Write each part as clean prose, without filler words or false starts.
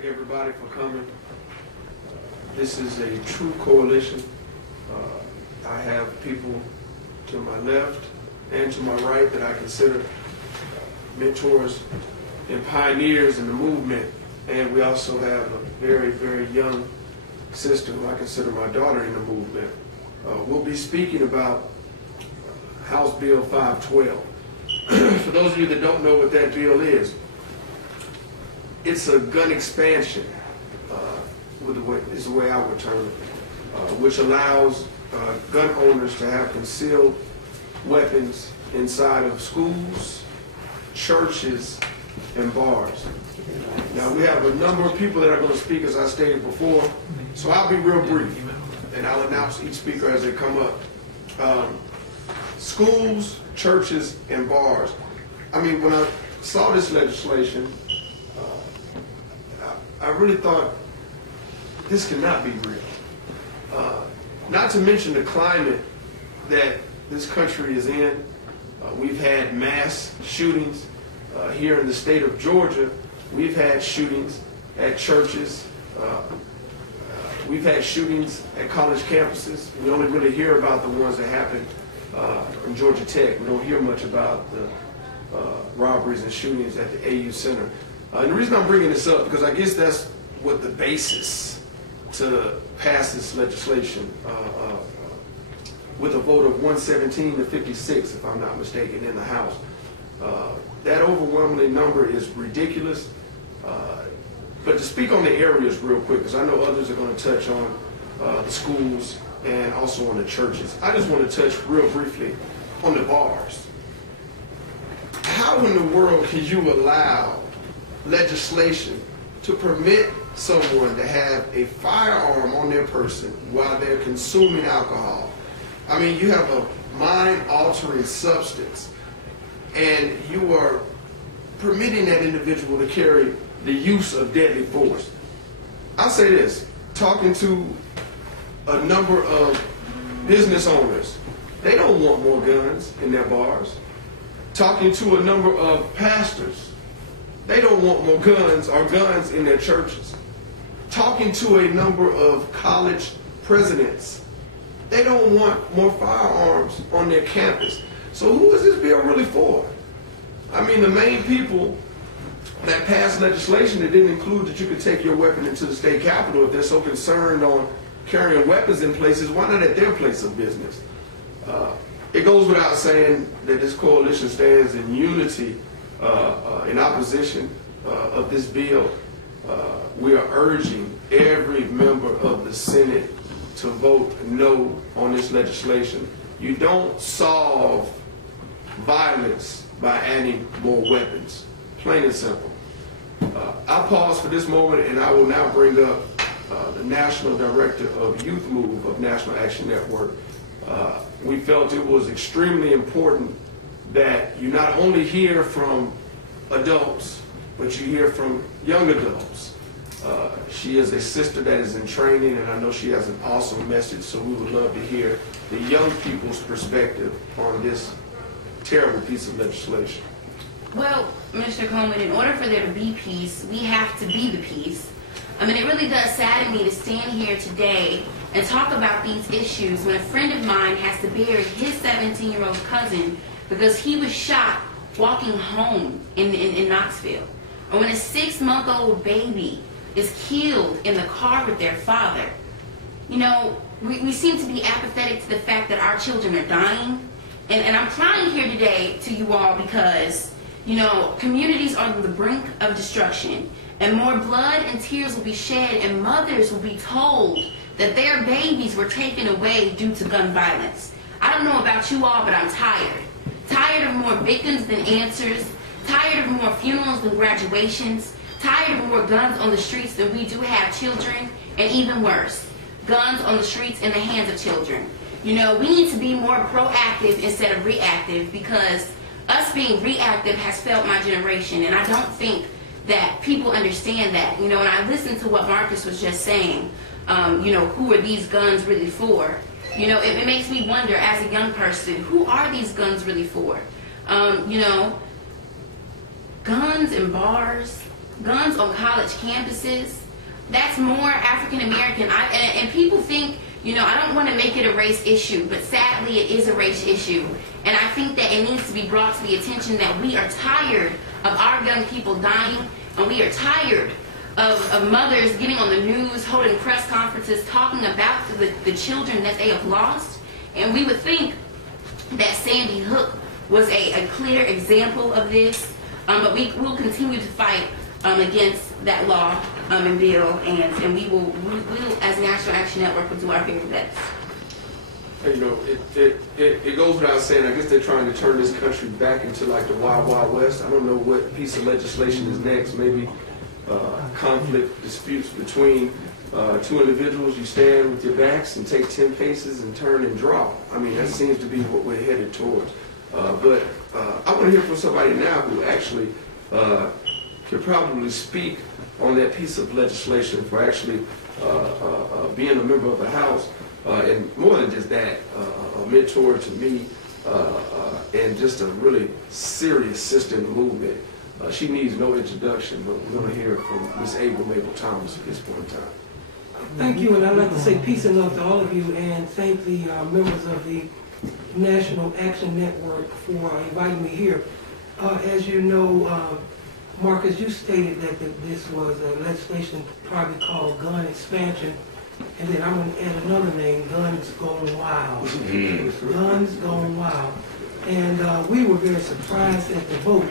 Thank everybody for coming. This is a true coalition. I have people to my left and to my right that I consider mentors and pioneers in the movement. And we also have a very, very young sister who I consider my daughter in the movement. We'll be speaking about House Bill 512. For those of you that don't know what that bill is, it's a gun expansion, is the way I would term it, which allows gun owners to have concealed weapons inside of schools, churches, and bars. Now, we have a number of people that are going to speak, as I stated before, so I'll be real brief, and I'll announce each speaker as they come up. Schools, churches, and bars. I mean, when I saw this legislation, I really thought this cannot be real. Not to mention the climate that this country is in. We've had mass shootings here in the state of Georgia. We've had shootings at churches. We've had shootings at college campuses. We only really hear about the ones that happened in Georgia Tech. We don't hear much about the robberies and shootings at the AU Center. And the reason I'm bringing this up, because I guess that's what the basis to pass this legislation with a vote of 117 to 56, if I'm not mistaken, in the House. That overwhelming number is ridiculous. But to speak on the areas real quick, because I know others are going to touch on the schools and also on the churches. I just want to touch real briefly on the bars. How in the world can you allow legislation to permit someone to have a firearm on their person while they're consuming alcohol? I mean, you have a mind-altering substance, and you are permitting that individual to carry the use of deadly force. I'll say this, talking to a number of business owners, they don't want more guns in their bars. Talking to a number of pastors, they don't want more guns or guns in their churches. Talking to a number of college presidents, they don't want more firearms on their campus. So who is this bill really for? I mean, the main people that passed legislation that didn't include that you could take your weapon into the state capitol, if they're so concerned on carrying weapons in places, why not at their place of business? It goes without saying that this coalition stands in unity in opposition of this bill. We are urging every member of the Senate to vote no on this legislation. You don't solve violence by adding more weapons. Plain and simple. I'll pause for this moment, and I will now bring up the National Director of Youth Move of National Action Network. We felt it was extremely important that you not only hear from adults, but you hear from young adults. She is a sister that is in training, and I know she has an awesome message, so we would love to hear the young people's perspective on this terrible piece of legislation. Well, Mr. Coleman, in order for there to be peace, we have to be the peace. I mean, it really does sadden me to stand here today and talk about these issues when a friend of mine has to bury his 17-year-old cousin because he was shot walking home in Knoxville. Or when a 6-month-old baby is killed in the car with their father. You know, we seem to be apathetic to the fact that our children are dying. And I'm crying here today to you all because, you know, communities are on the brink of destruction. And more blood and tears will be shed, and mothers will be told that their babies were taken away due to gun violence. I don't know about you all, but I'm tired. Tired of more victims than answers. Tired of more funerals than graduations. Tired of more guns on the streets than we do have children. And even worse, guns on the streets in the hands of children. You know, we need to be more proactive instead of reactive, because us being reactive has failed my generation, and I don't think that people understand that. You know, and I listened to what Marcus was just saying, you know, who are these guns really for? You know, it makes me wonder as a young person, who are these guns really for? You know, guns and bars, guns on college campuses, that's more African American. And people think, you know, I don't want to make it a race issue, but sadly it is a race issue. And I think that it needs to be brought to the attention that we are tired of our young people dying, and we are tired of mothers getting on the news, holding press conferences, talking about the children that they have lost. And we would think that Sandy Hook was a clear example of this, but we will continue to fight against that law and bill, and we will, as National Action Network, will do our very best. You know, it goes without saying, I guess they're trying to turn this country back into like the Wild Wild West. I don't know what piece of legislation is next. Maybe conflict disputes between two individuals. You stand with your backs and take 10 paces and turn and draw. I mean, that seems to be what we're headed towards. But I want to hear from somebody now who actually could probably speak on that piece of legislation for actually being a member of the House. And more than just that, a mentor to me, and just a really serious sister in the movement. She needs no introduction, but we're going to hear from Ms. Abel Mabel Thomas at this point in time. Thank you, and I'd like to say peace and love to all of you, and thank the members of the National Action Network for inviting me here. As you know, Marcus, you stated that this was a legislation probably called gun expansion. And then I'm going to add another name, Guns Gone Wild. Guns Gone Wild. And we were very surprised at the vote.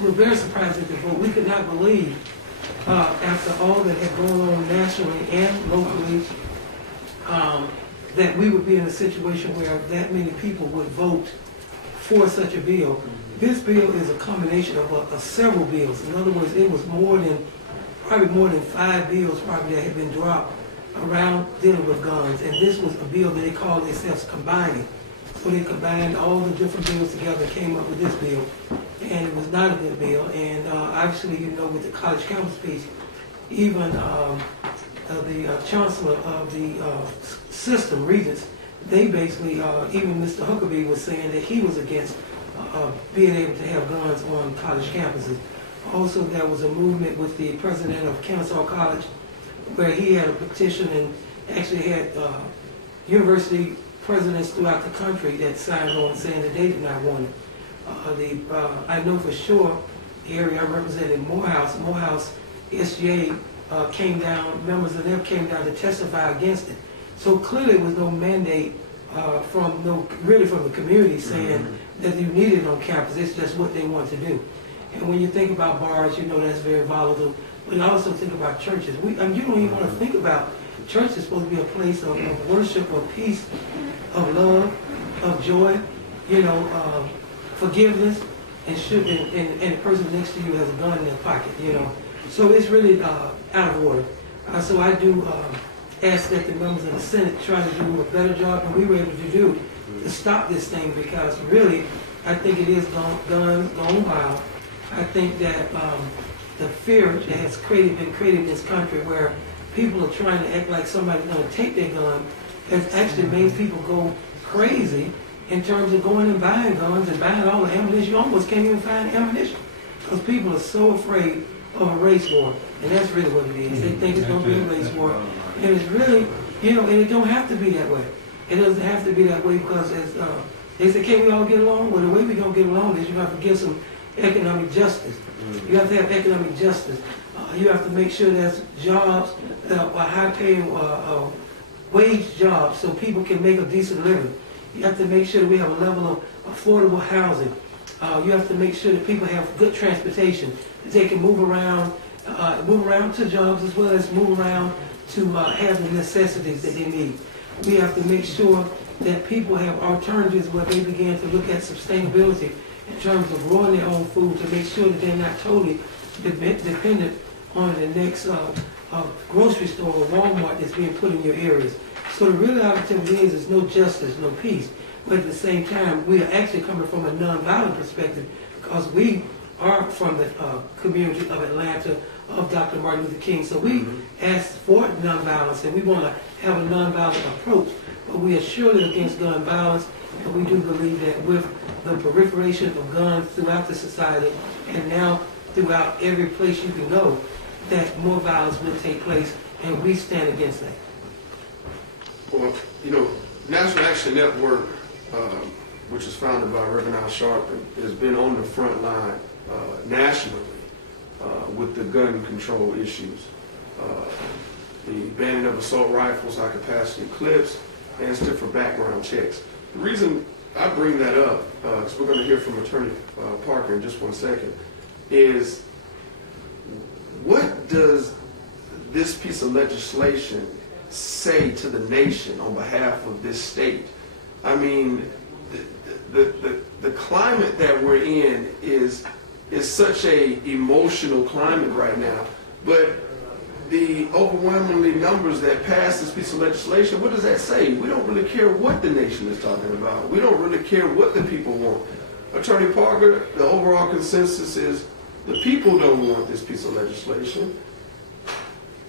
We were very surprised at the vote. We could not believe, after all that had gone on nationally and locally, that we would be in a situation where that many people would vote for such a bill. This bill is a combination of several bills. In other words, it was probably more than 5 bills probably that had been dropped around dealing with guns, and this was a bill that they called themselves combining. So they combined all the different bills together and came up with this bill, and it was not a good bill. And obviously, you know, with the college campus piece, even the chancellor of the system, Regents, they basically, even Mr. Huckabee was saying that he was against being able to have guns on college campuses. Also, there was a movement with the president of Kennesaw College, where he had a petition and actually had university presidents throughout the country that signed on saying that they did not want it. I know for sure the area I represent in Morehouse SGA came down, members of them came down to testify against it. So clearly there was no mandate from the community saying that you need it on campus. It's just what they want to do. And when you think about bars, you know that's very volatile. But also think about churches. You don't even want to think about church is supposed to be a place of worship, of peace, of love, of joy, you know, forgiveness, and the person next to you has a gun in their pocket, you know. So it's really out of order. So I do ask that the members of the Senate try to do a better job than we were able to do to stop this thing, because really I think it is gone wild. I think that the fear that has been created in this country, where people are trying to act like somebody's going to take their gun, has actually made people go crazy in terms of going and buying guns and buying all the ammunition. You almost can't even find ammunition because people are so afraid of a race war. And that's really what it is. They think it's going to be a race war. And it's really, you know, and it don't have to be that way. It doesn't have to be that way because as they say, can't we all get along? Well, the way we're going to get along is you have to give some economic justice. You have to have economic justice. You have to make sure there's jobs, high-paying wage jobs, so people can make a decent living. You have to make sure that we have a level of affordable housing. You have to make sure that people have good transportation, that they can move around to jobs as well as move around to have the necessities that they need. We have to make sure that people have alternatives where they begin to look at sustainability in terms of growing their own food, to make sure that they're not totally dependent on the next grocery store or Walmart that's being put in your areas. So the real opportunity is no justice, no peace. But at the same time, we are actually coming from a nonviolent perspective because we are from the community of Atlanta, of Dr. Martin Luther King. So we asked for nonviolence, and we want to have a nonviolent approach. But we are surely against gun violence, and we do believe that with the proliferation of guns throughout the society, and now throughout every place you can go, that more violence will take place, and we stand against that. Well, you know, National Action Network, which was founded by Reverend Al Sharpton, has been on the front line nationally with the gun control issues. The banning of assault rifles, high capacity clips, and stiffer background checks. The reason I bring that up, because we're going to hear from Attorney Parker in just one second, is what does this piece of legislation say to the nation on behalf of this state? I mean, the climate that we're in is such a emotional climate right now, but the overwhelmingly numbers that pass this piece of legislation, what does that say? We don't really care what the nation is talking about. We don't really care what the people want. Attorney Parker, the overall consensus is the people don't want this piece of legislation.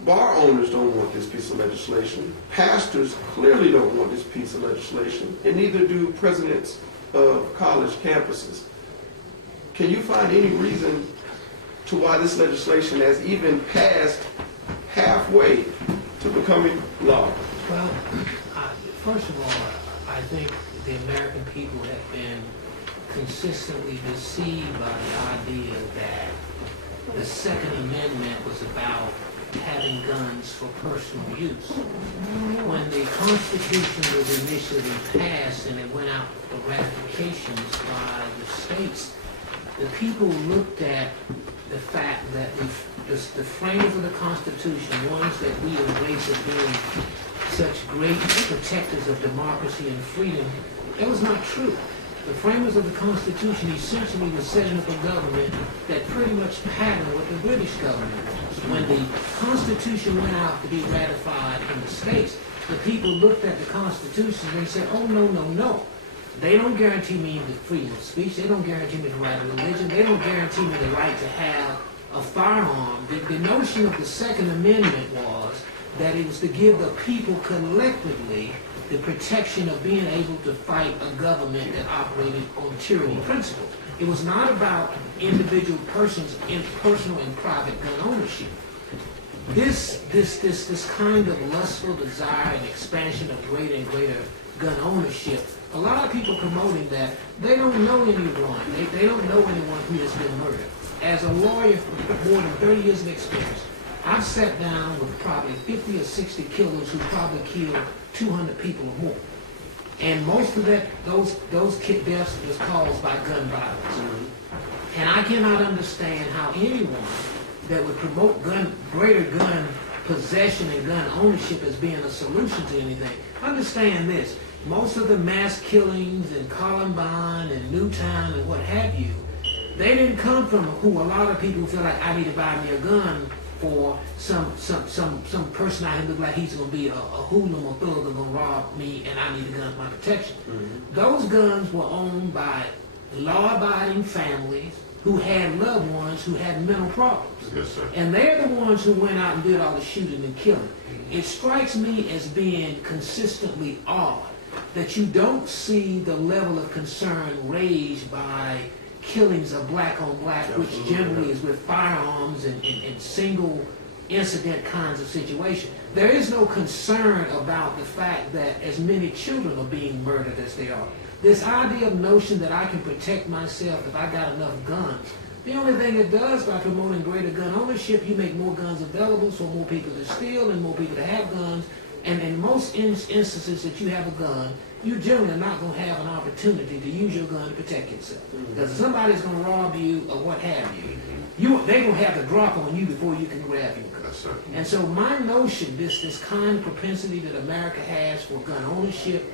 Bar owners don't want this piece of legislation. Pastors clearly don't want this piece of legislation, and neither do presidents of college campuses. Can you find any reason to why this legislation has even passed halfway to becoming law? Well, first of all, I think the American people have been consistently deceived by the idea that the Second Amendment was about having guns for personal use. When the Constitution was initially passed and it went out for ratifications by the states, the people looked at the fact that the framers of the Constitution, ones that we embrace as being such great protectors of democracy and freedom, that was not true. The framers of the Constitution essentially were setting up a government that pretty much patterned what the British government was. When the Constitution went out to be ratified in the states, the people looked at the Constitution and they said, oh, no, no, no. They don't guarantee me the freedom of speech. They don't guarantee me the right of religion. They don't guarantee me the right to have a firearm. The notion of the Second Amendment was that it was to give the people collectively the protection of being able to fight a government that operated on tyranny principles. It was not about individual persons in personal and private gun ownership. This kind of lustful desire and expansion of greater and greater gun ownership, a lot of people promoting that, they don't know anyone. They don't know anyone who has been murdered. As a lawyer with more than 30 years of experience, I've sat down with probably 50 or 60 killers who probably killed 200 people or more. And most of those deaths was caused by gun violence. And I cannot understand how anyone that would promote greater gun possession and gun ownership as being a solution to anything. Understand this, most of the mass killings in Columbine and Newtown and what have you, they didn't come from who a lot of people feel like, I need to buy me a gun for some person out here look like he's going to be a hoodlum or thug that's going to rob me and I need a gun for my protection. Those guns were owned by law-abiding families who had loved ones who had mental problems. Yes, sir. And they're the ones who went out and did all the shooting and killing. It strikes me as being consistently odd that you don't see the level of concern raised by killings of black on black, which generally is with firearms and single incident kinds of situations. There is no concern about the fact that as many children are being murdered as they are. This idea of notion that I can protect myself if I got enough guns, the only thing it does by promoting greater gun ownership, you make more guns available so more people to steal and more people to have guns. And in most instances that you have a gun, you generally are not going to have an opportunity to use your gun to protect yourself. Because if somebody's going to rob you or what have you, they're going to have to drop on you before you can grab your gun. And so my notion, this kind of propensity that America has for gun ownership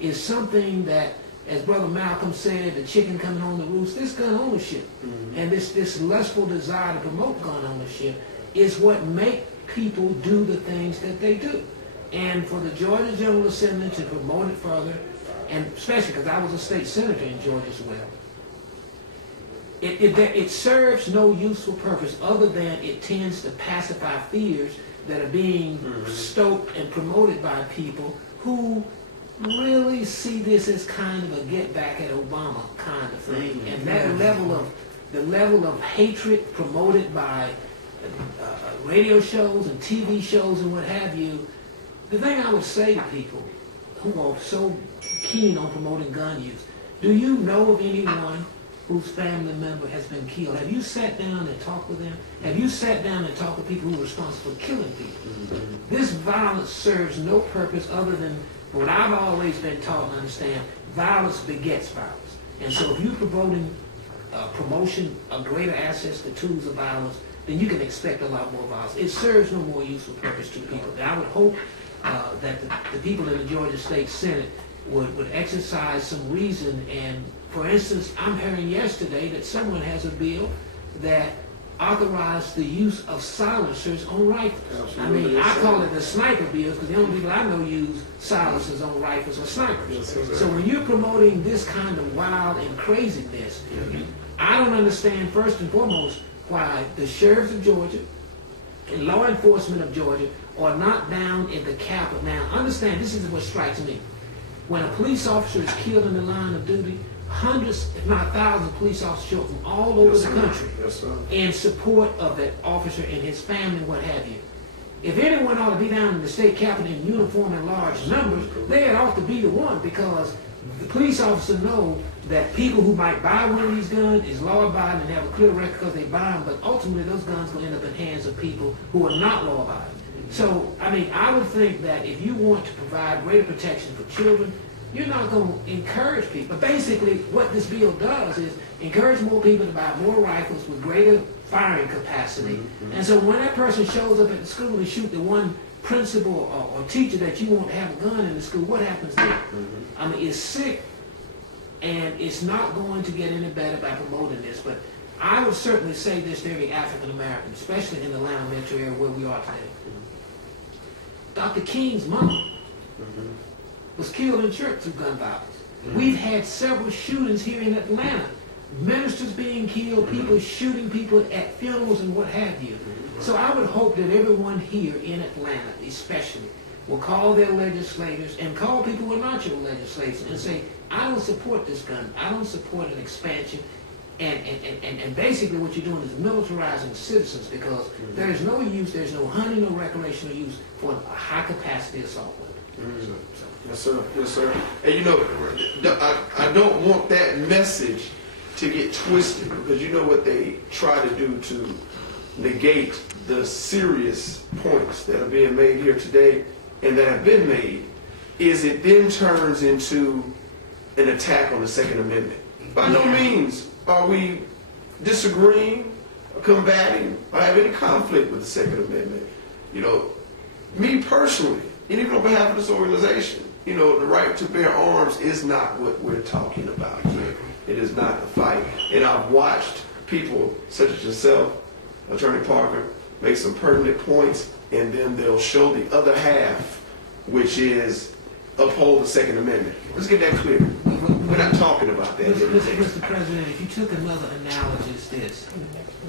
is something that, as Brother Malcolm said, the chicken coming on the roost, this gun ownership and this lustful desire to promote gun ownership is what make people do the things that they do. And for the Georgia General Assembly to promote it further, and especially because I was a state senator in Georgia as well, it serves no useful purpose other than it tends to pacify fears that are being stoked and promoted by people who really see this as kind of a get back at Obama kind of thing. And that level of the level of hatred promoted by radio shows and TV shows and what have you, the thing I would say to people who are so keen on promoting gun use, do you know of anyone whose family member has been killed? Have you sat down and talked with them? Have you sat down and talked with people who are responsible for killing people? This violence serves no purpose other than what I've always been taught and understand: violence begets violence. And so if you're promoting promotion of greater access to tools of violence, then you can expect a lot more violence. It serves no more useful purpose to people. I would hope that the people in the Georgia State Senate would exercise some reason. And for instance, I'm hearing yesterday that someone has a bill that authorized the use of silencers on rifles. I mean, I call it the sniper bill because the only people I know use silencers on rifles or snipers. So when you're promoting this kind of wild and craziness, I don't understand, first and foremost, why the sheriffs of Georgia and law enforcement of Georgia are not down in the Capitol. Now, understand, this is what strikes me. When a police officer is killed in the line of duty, hundreds, if not thousands, of police officers show up from all over the country in support of that officer and his family and what have you. If anyone ought to be down in the state capitol in uniform in large numbers, they ought to be the one, because the police officers know that people who might buy one of these guns is law-abiding and have a clear record because they buy them, but ultimately those guns will end up in hands of people who are not law-abiding. So, I mean, I would think that if you want to provide greater protection for children, you're not going to encourage people. Basically, what this bill does is encourage more people to buy more rifles with greater firing capacity. And so when that person shows up at the school and shoot the one principal or teacher that you want to have a gun in the school, what happens then? I mean, it's sick, and it's not going to get any better by promoting this. But I would certainly say this to every African American, especially in the Atlanta metro area where we are today. Dr. King's mom was killed in church through gun violence. We've had several shootings here in Atlanta. Ministers being killed, people shooting people at funerals and what have you. So I would hope that everyone here in Atlanta especially will call their legislators and call people who are not your legislators and say, I don't support this gun. I don't support an expansion. And basically what you're doing is militarizing citizens, because there is no use, there's no hunting or recreational use for a high-capacity assault weapon. Yes, sir. Yes, sir. And you know, I don't want that message to get twisted, because you know what they try to do to negate the serious points that are being made here today and that have been made, is it then turns into an attack on the Second Amendment. By no means are we disagreeing, or combating, or have any conflict with the Second Amendment. You know, me personally, and even on behalf of this organization, you know, the right to bear arms is not what we're talking about here. It is not the fight. And I've watched people such as yourself, Attorney Parker, make some pertinent points, and then they'll show the other half, which is uphold the Second Amendment. Let's get that clear. We're not talking about that. Mr. President, if you took another analogy, it's this.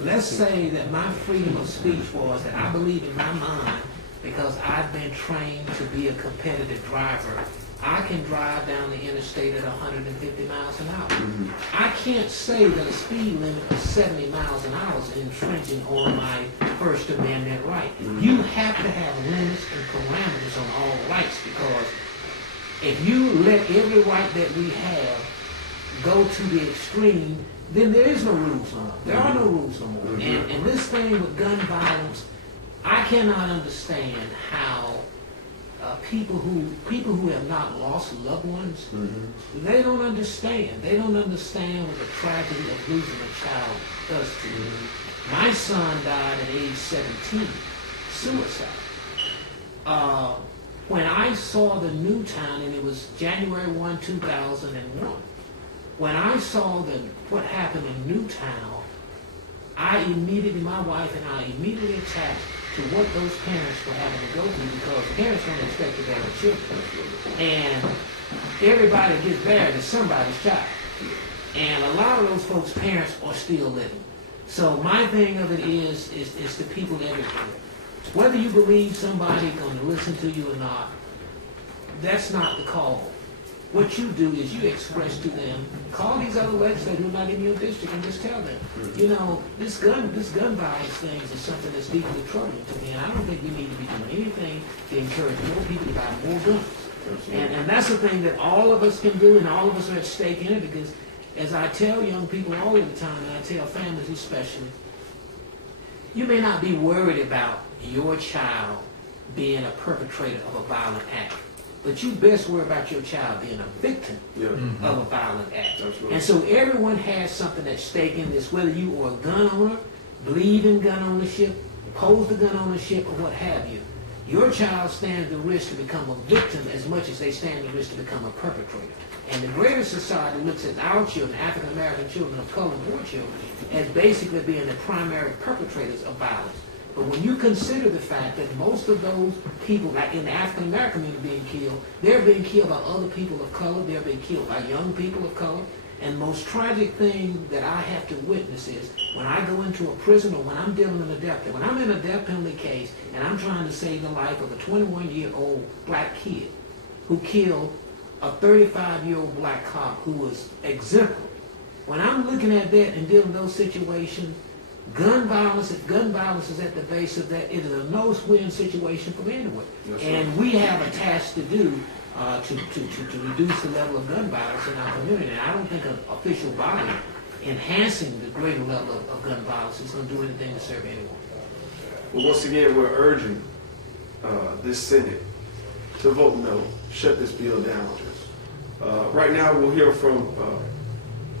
Let's say that my freedom of speech was that I believe in my mind, because I've been trained to be a competitive driver, I can drive down the interstate at 150 miles an hour. I can't say that a speed limit of 70 miles an hour is infringing on my First Amendment right. You have to have limits and parameters on all rights, because if you let every right that we have go to the extreme, then there is no rules no more. There are no rules no more. And this thing with gun violence, I cannot understand how people who have not lost loved ones, they don't understand. They don't understand what the tragedy of losing a child does to you. My son died at age 17, suicide. When I saw the Newtown, and it was January 1, 2001, when I saw what happened in Newtown, my wife and I immediately attached to what those parents were having to go through, because parents don't expect to have children. And everybody gets buried as somebody's child. And a lot of those folks' parents are still living. So my thing of it is the people everywhere. Whether you believe somebody's going to listen to you or not, that's not the call. What you do is you express to them, call these other legislators who are not in your district and just tell them, you know, this gun violence thing is something that's deeply troubling to me, and I don't think we need to be doing anything to encourage more people to buy more guns. And that's the thing that all of us can do, and all of us are at stake in it, because as I tell young people all the time, and I tell families especially, you may not be worried about your child being a perpetrator of a violent act, but you best worry about your child being a victim of a violent act. And so everyone has something at stake in this, whether you are a gun owner, believe in gun ownership, oppose the gun ownership, or what have you. Your child stands the risk to become a victim as much as they stand the risk to become a perpetrator. And the greater society looks at our children, African American children of color, poor children, as basically being the primary perpetrators of violence. But when you consider the fact that most of those people, like in the African American community being killed, they're being killed by other people of color, they're being killed by young people of color. And the most tragic thing that I have to witness is when I go into a prison or when I'm dealing with a death penalty. When I'm in a death penalty case and I'm trying to save the life of a 21-year-old black kid who killed a 35-year-old black cop who was exemplary. When I'm looking at that and dealing with those situations, gun violence, if gun violence is at the base of that, it is a no-win situation for anyone. Yes, and we have a task to do to reduce the level of gun violence in our community. And I don't think an official body enhancing the greater level of gun violence is going to do anything to serve anyone. Well, once again, we're urging this Senate to vote no, shut this bill down. Right now, we'll hear from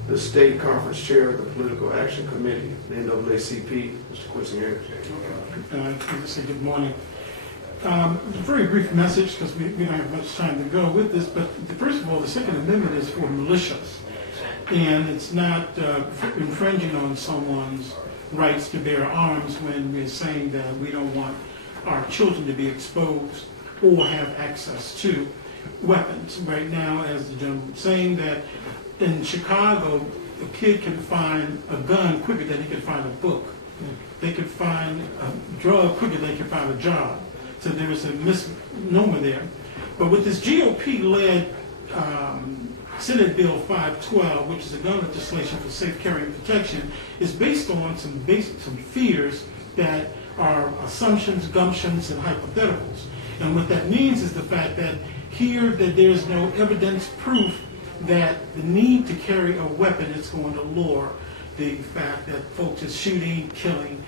the state conference chair of the Political Action Committee, the NAACP, Mr. Quincy Harris. I say good morning. A very brief message because we don't have much time to go with this, but first of all, the Second Amendment is for militias, and it's not infringing on someone's rights to bear arms when we're saying that we don't want our children to be exposed or have access to weapons. Right now, as the gentleman was saying, that in Chicago, a kid can find a gun quicker than he can find a book. They can find a drug quicker than they can find a job. So there is a misnomer there. But with this GOP-led Senate Bill 512, which is a gun legislation for safe carry and protection, is based on some fears that are assumptions, gumptions, and hypotheticals. And what that means is the fact that here that there's no evidence proof that the need to carry a weapon is going to lower the fact that folks are shooting, killing.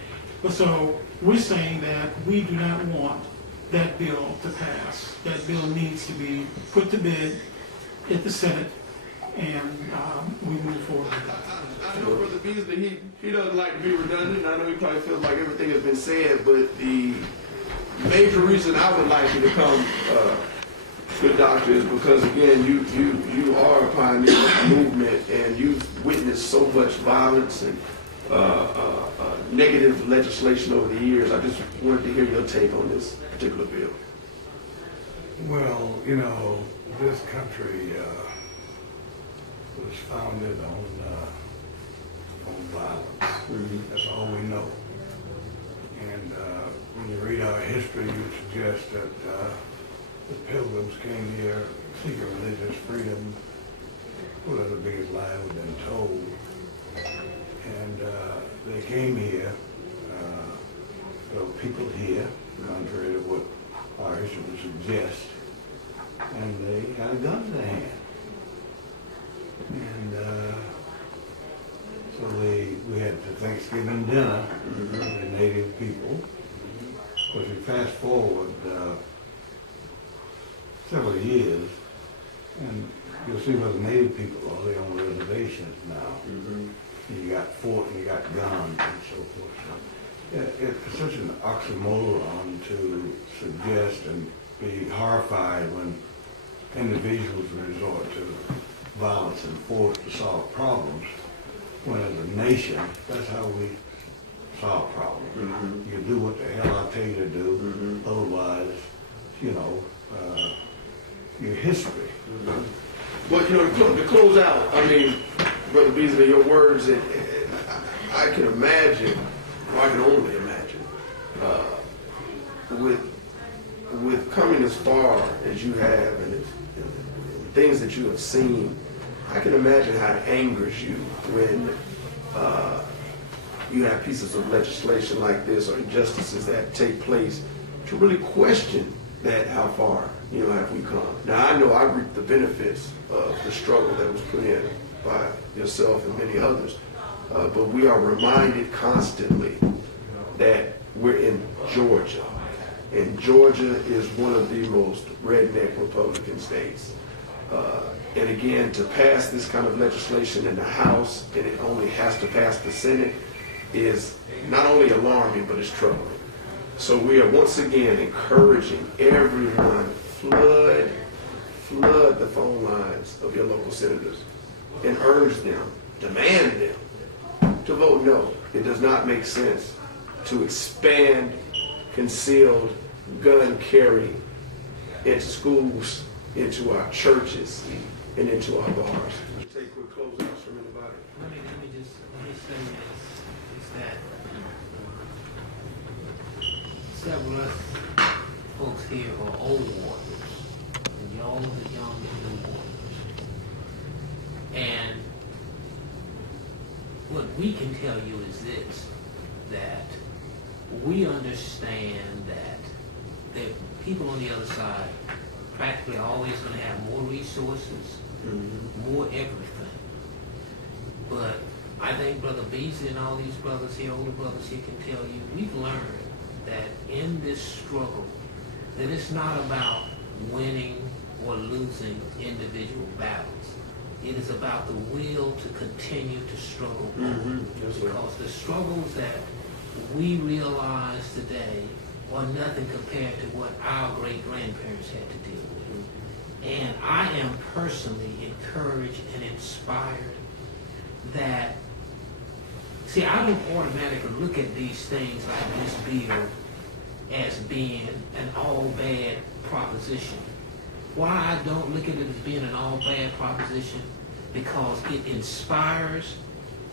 So we're saying that we do not want that bill to pass. That bill needs to be put to bed at the Senate, and we move forward with that. I know Brother Beasley, he doesn't like to be redundant. I know he probably feels like everything has been said, but the major reason I would like you to come, good doctor, is because again, you are a pioneer of the movement, and you've witnessed so much violence and negative legislation over the years. I just wanted to hear your take on this particular bill. Well, you know, this country was founded on violence. That's all we know. And when you read our history, you suggest that the Pilgrims came here seeking religious freedom. Well, that's the biggest lie we've been told. And they came here, there were people here, contrary to what our history would suggest, and they had a gun in their hand. And so we had the Thanksgiving dinner with the native people. Of course, we fast forward several years, and you'll see where the native people are. They're on reservations now. You got fort and you got guns and so forth. So, yeah, it's such an oxymoron to suggest and be horrified when individuals resort to violence and force to solve problems, when as a nation, that's how we solve problems. You do what the hell I tell you to do, otherwise, you know, your history. Well, you know, to close out, I mean, Brother Beasley, your words, I can imagine, or I can only imagine, with coming as far as you have and things that you have seen, I can imagine how it angers you when you have pieces of legislation like this or injustices that take place to really question that how far, have we come. Now, I know I reap the benefits of the struggle that was put in by yourself and many others, but we are reminded constantly that we're in Georgia, and Georgia is one of the most redneck Republican states. And again, to pass this kind of legislation in the House, and it only has to pass the Senate, is not only alarming, but it's troubling. So we are once again encouraging everyone, flood the phone lines of your local senators and urge them, demand them to vote no. It does not make sense to expand concealed gun carry into schools, into our churches, and into our bars. Take quick closeouts from anybody. Let me say this, is that several of us folks here are old warriors, and y'all are the young and new warriors. And what we can tell you is this, that we understand that the people on the other side practically always going to have more resources, more everything. But I think Brother Beasley and all these brothers here, older brothers here, can tell you, we've learned that in this struggle, that it's not about winning or losing individual battles. It is about the will to continue to struggle on. Because the struggles that we realize today are nothing compared to what our great-grandparents had to deal with. And I am personally encouraged and inspired that, see, I don't automatically look at these things like this bill as being an all-bad proposition. Why I don't look at it as being an all-bad proposition? Because it inspires,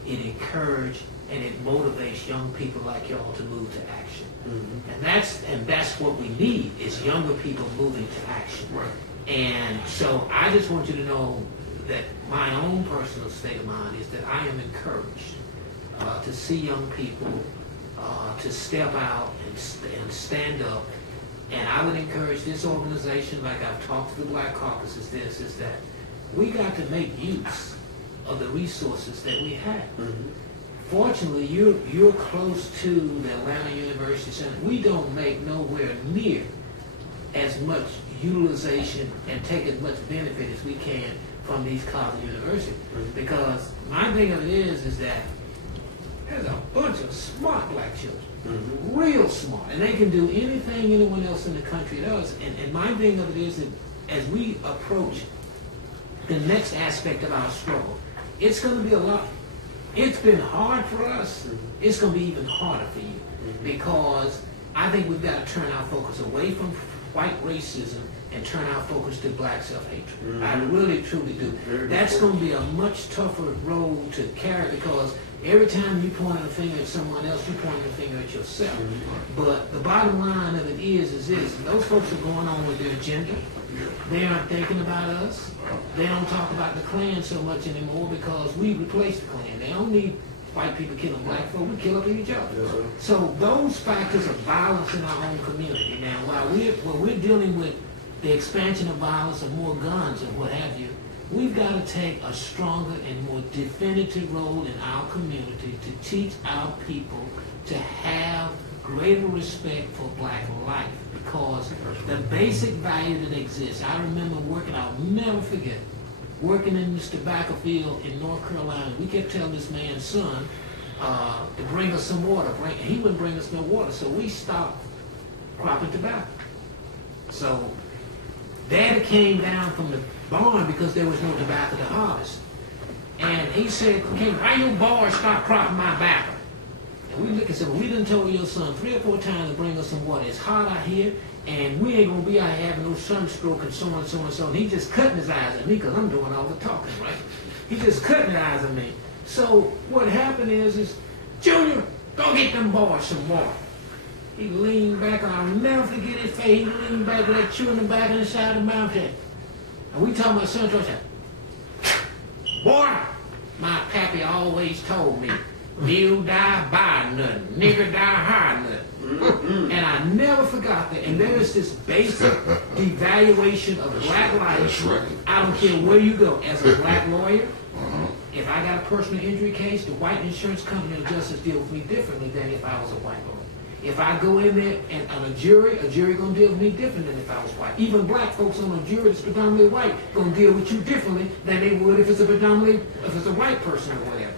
it encourages, and it motivates young people like y'all to move to action. And that's what we need, is younger people moving to action. Right. And so I just want you to know that my own personal state of mind is that I am encouraged to see young people to step out and stand up. And I would encourage this organization, like I've talked to the Black Caucus, is that we got to make use of the resources that we have. Fortunately, you're close to the Atlanta University Center. We don't make nowhere near as much utilization and take as much benefit as we can from these college universities. Because my thing of it is that there's a bunch of smart black children, real smart, and they can do anything anyone else in the country does. And my thing of it is that as we approach the next aspect of our struggle, it's going to be a lot. It's been hard for us. It's going to be even harder for you, because I think we've got to turn our focus away from white racism and turn our focus to black self-hatred. I really, truly do. That's going to be a much tougher road to carry, because every time you point a finger at someone else, you point a finger at yourself. But the bottom line of it is this: those folks are going on with their agenda. They aren't thinking about us. They don't talk about the Klan so much anymore, because we replaced the Klan. They don't need white people killing black folk. We kill up each other. So those factors of violence in our own community. Now, while we're dealing with the expansion of violence and more guns and what have you, we've got to take a stronger and more definitive role in our community to teach our people to have greater respect for black life, because the basic value that exists. I remember working, I'll never forget, working in this tobacco field in North Carolina. We kept telling this man's son to bring us some water. He wouldn't bring us no water, so we stopped cropping tobacco. So Daddy came down from the barn because there was no tobacco to harvest. And he said, "King, why your boys stop cropping my tobacco?" And we look and said, "Well, we done told your son 3 or 4 times to bring us some water. It's hot out here, and we ain't gonna be out here having no sunstroke and so on and so on and so on." And he just cutting his eyes at me, because I'm doing all the talking, right? He just cutting his eyes at me. So what happened is "Junior, go get them boys some water." He leaned back, and I'll never forget his face. He leaned back with that chew in the back of the side of the mouth. And we talking about Central Georgia. Boy, my pappy always told me, mule die by nothing, nigger die high nothing. And I never forgot that. And there is this basic devaluation of black life. That's right. I don't care where you go. As a black lawyer, if I got a personal injury case, the white insurance company and justice deal with me differently than if I was a white lawyer. If I go in there and on a jury gonna deal with me different than if I was white. Even black folks on a jury that's predominantly white gonna deal with you differently than they would if it's a white person or whatever.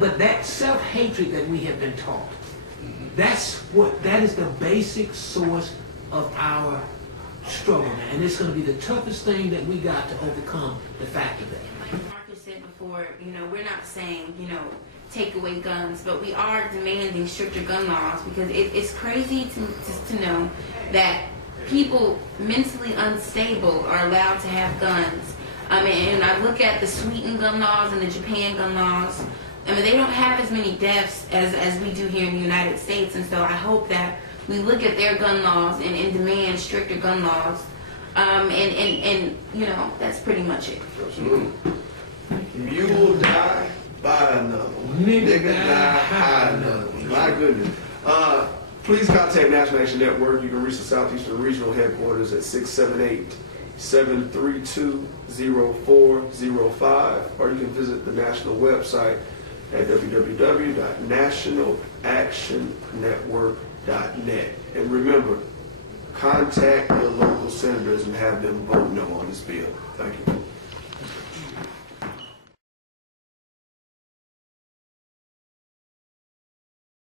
But that self-hatred that we have been taught, that is the basic source of our struggle, man. And it's gonna be the toughest thing that we got to overcome the fact of that. Like Marcus said before, we're not saying, take away guns, but we are demanding stricter gun laws because it's crazy to know that people mentally unstable are allowed to have guns. And I look at the Sweden gun laws and the Japan gun laws. They don't have as many deaths as we do here in the United States, and so I hope that we look at their gun laws and demand stricter gun laws. And that's pretty much it. Absolutely. Mule die by another. Nigga die high another. My goodness. Please contact National Action Network. You can reach the Southeastern Regional Headquarters at 678-732-0405, or you can visit the national website at www.nationalactionnetwork.net. And remember, contact your local senators and have them vote no on this bill. Thank you.